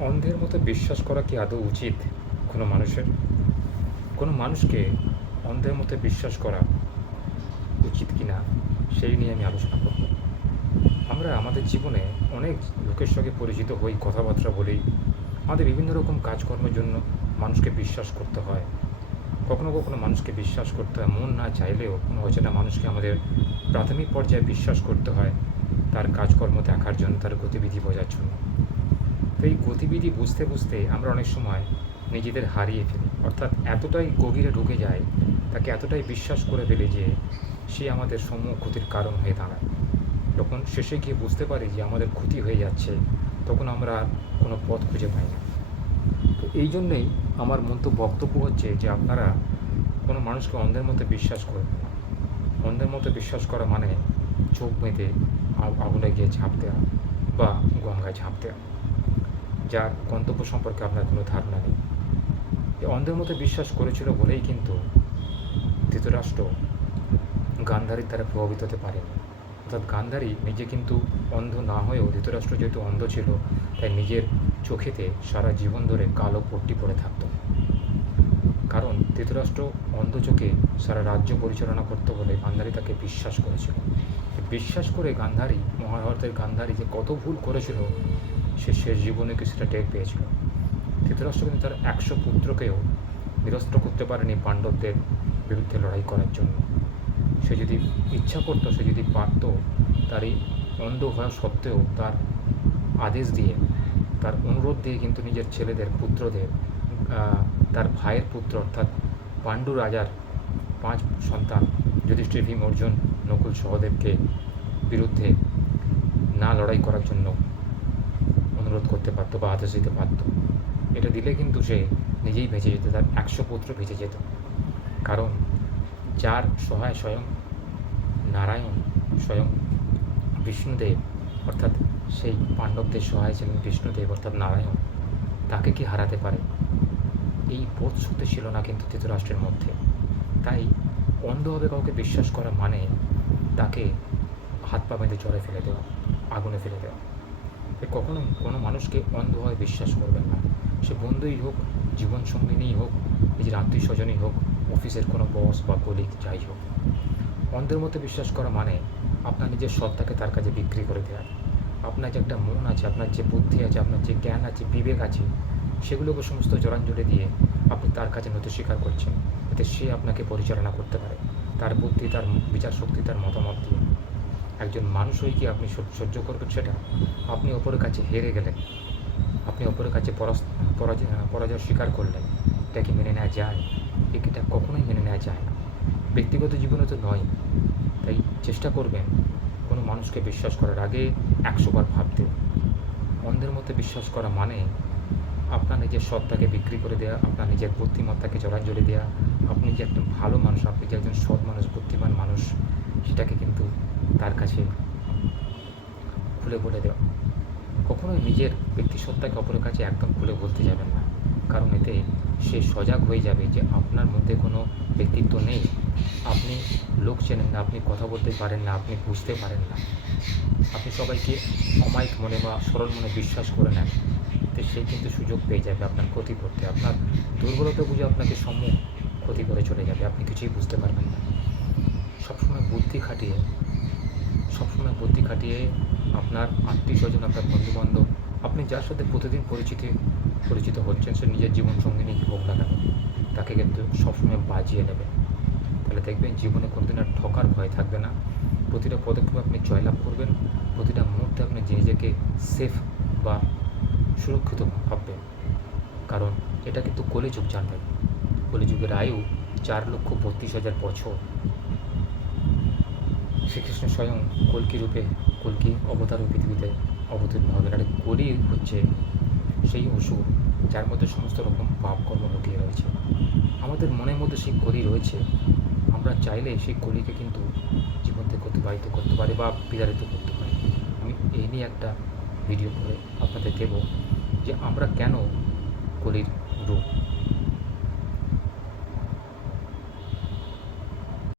অন্ধের মতো বিশ্বাস করা কি আদৌ উচিত কোনো মানুষের? কোনো মানুষকে অন্ধের মতো বিশ্বাস করা উচিত কি না সেই নিয়ে আমি আলোচনা করব। আমরা আমাদের জীবনে অনেক লোকের সঙ্গে পরিচিত হই, কথাবার্তা বলি। আমাদের বিভিন্ন রকম কাজকর্মের জন্য মানুষকে বিশ্বাস করতে হয়। কখনো কখনো মানুষকে বিশ্বাস করতে হয় মন না চাইলেও কোনো অচেনা মানুষকে আমাদের প্রাথমিক পর্যায়ে বিশ্বাস করতে হয় তার কাজকর্ম দেখার জন্য, তার গতিবিধি বোঝার জন্য। তো এই গতিবিধি বুঝতে বুঝতে আমরা অনেক সময় নিজেদের হারিয়ে ফেলি। অর্থাৎ এতটাই গভীরে ঢুকে যায় তাকে এতটাই বিশ্বাস করে ফেলি যে সে আমাদের সমূহ ক্ষতির কারণ হয়ে দাঁড়ায়। যখন শেষে গিয়ে বুঝতে পারি যে আমাদের ক্ষতি হয়ে যাচ্ছে, তখন আমরা কোনো পথ খুঁজে পাই না। তো এই জন্যেই আমার মন্তব্য বক্তব্য হচ্ছে যে আপনারা কোনো মানুষকে অন্ধের মতো বিশ্বাস করবেন অন্ধের মতো বিশ্বাস করা মানে চোখ আ- আগুনে গিয়ে ঝাঁপ দেওয়া বা গঙ্গায় ঝাঁপ দেওয়া। যার গন্তব্য সম্পর্কে আপনার কোনো ধারণা নেই। অন্ধের মতো বিশ্বাস করেছিল বলেই কিন্তু ধৃতরাষ্ট্র গান্ধারীর দ্বারা প্রভাবিত হতে পারেনি। অর্থাৎ গান্ধারী নিজে কিন্তু অন্ধ না হয়েও ধৃতরাষ্ট্র যেহেতু অন্ধ ছিল, তাই নিজের চোখেতে সারা জীবন ধরে কালো পট্টি পড়ে থাকত। কারণ ধৃতরাষ্ট্র অন্ধ চোখে সারা রাজ্য পরিচালনা করতে বলে গান্ধারী তাকে বিশ্বাস করেছিল। বিশ্বাস করে গান্ধারী, মহাভারতের গান্ধারী যে কত ভুল করেছিল সে শেষ জীবনে কি সেটা টের পেয়েছিল। ধৃতরাষ্ট্র কিন্তু তার একশো পুত্রকেও নিরস্ত্র করতে পারেনি পাণ্ডবদের বিরুদ্ধে লড়াই করার জন্য। সে যদি ইচ্ছা করতো, সে যদি পারত তার এই অন্ধ হওয়া সত্ত্বেও তার আদেশ দিয়ে, তার অনুরোধ দিয়ে কিন্তু নিজের ছেলেদের, পুত্রদের তার ভাইয়ের পুত্র অর্থাৎ পাণ্ডু রাজার পাঁচ সন্তান যুধিষ্ঠির ভীম, অর্জুন, নকুল সহদেবকে বিরুদ্ধে না লড়াই করার জন্য অনুরোধ করতে পারতো বা আদেশ দিতে পারতো এটা দিলে কিন্তু সে নিজেই বেঁচে যেত, তার একশো পুত্র বেঁচে যেত। কারণ যার সহায় স্বয়ং নারায়ণ, স্বয়ং বিষ্ণুদেব, অর্থাৎ সেই পাণ্ডবদের সহায় ছিলেন বিষ্ণুদেব, অর্থাৎ নারায়ণ, তাকে কি হারাতে পারে? এই বোধ শক্তি ছিল না কিন্তু ধৃতরাষ্ট্রের মধ্যে। তাই অন্ধভাবে কাউকে বিশ্বাস করা মানে তাকে হাত পা বেঁধে জলে ফেলে দেওয়া, আগুনে ফেলে দেওয়া। কখনো কোনো মানুষকে অন্ধভাবে বিশ্বাস করবেন না। সে বন্ধুই হোক, জীবনসঙ্গিনীই হোক নিজের আত্মীয় স্বজনই হোক, অফিসের কোনো বস বা কলিগ যাই হোক। অন্ধের মতো বিশ্বাস করা মানে আপনার নিজের সত্তাকে তার কাছে বিক্রি করে দেওয়া আপনার যে একটা মন আছে, আপনার যে বুদ্ধি আছে, আপনার যে জ্ঞান আছে, বিবেক আছে, সেগুলোকে সমস্ত জড়াঞ্জলি দিয়ে আপনি তার কাছে নথি স্বীকার করছেন। যাতে সে আপনাকে পরিচালনা করতে পারে। তার বুদ্ধি, তার বিচার শক্তি তার মতামত দিয়ে। একজন মানুষ হয়ে কি আপনি সহ্য- করবেন সেটা? আপনি অপরের কাছে হেরে গেলেন। আপনি অপরের কাছে পরাজয় পরাজয় স্বীকার করলেন। এটা কি মেনে নেওয়া যায়? এটা কখনোই মেনে নেওয়া যায় না। ব্যক্তিগত জীবনে তো নয়। তাই চেষ্টা করবেন কোনো মানুষকে বিশ্বাস করার আগে একশোবার ভাবতে। অন্ধের মধ্যে বিশ্বাস করা মানে আপনার নিজের সত্তাকে বিক্রি করে দেওয়া আপনার নিজের বুদ্ধিমত্তাকে জড়াঞ্জলি দেওয়া আপনি যে একজন ভালো মানুষ, আপনি যে একজন সৎ মানুষ, বুদ্ধিমান মানুষ, সেটাকে কিন্তু তার কাছে খুলে বলে দেওয়া। কখনোই নিজের ব্যক্তিসত্তাকে অপরের কাছে একদম খুলে বলতে যাবেন না। কারণ এতে সে সজাগ হয়ে যাবে যে আপনার মধ্যে কোনো ব্যক্তিত্ব নেই। আপনি লোক চেনেন না, আপনি কথা বলতে পারেন না, আপনি বুঝতে পারেন না। আপনি সবাইকে অমায়িক মনে বা সরল মনে বিশ্বাস করে নেন। তো সে কিন্তু সুযোগ পেয়ে যাবে আপনার ক্ষতি করতে। আপনার দুর্বলতা বুঝে আপনাকে সম্মুখ ক্ষতি করে চলে যাবে। আপনি কিছুই বুঝতে পারবেন না। সবসময় বুদ্ধি খাটিয়ে, সবসময় বুদ্ধি খাটিয়ে আপনার আত্মীয় স্বজন আপনার বন্ধুবান্ধব, আপনি যার সাথে প্রতিদিন পরিচিতি, পরিচিত হচ্ছেন, সে নিজের জীবন সঙ্গিনী হোক না কেন, তাকে কিন্তু সবসময় বাজিয়ে নেবে। তাহলে দেখবেন জীবনে কোনোদিন আর ঠকার ভয় থাকবে না। প্রতিটা পদক্ষেপে আপনি জয়লাভ করবেন। প্রতিটা মুহূর্তে আপনি নিজেকে সেফ বা সুরক্ষিত ভাববেন কারণ এটা কিন্তু কলিযুগ জানবেন কলিযুগের আয়ু চার লক্ষ বত্রিশ হাজার বছর। শ্রীকৃষ্ণ স্বয়ং কলকি রূপে, কলকি অবতার পৃথিবীতে অবতীর্ণ হবেন। আর কলি হচ্ছে সেই অসুর যার মধ্যে সমস্ত রকম পাপ কর্ম লুকিয়ে রয়েছে। আমাদের মনের মধ্যে সেই কলি রয়েছে। আমরা চাইলে সেই কলিকে কিন্তু জীবন থেকে অতিবাহিত করতে পারি বা বিতাড়িত করতে পারি। আমি এই নিয়ে একটা ভিডিও করে আপনাদের দেব যে আমরা কেন কলির রূপ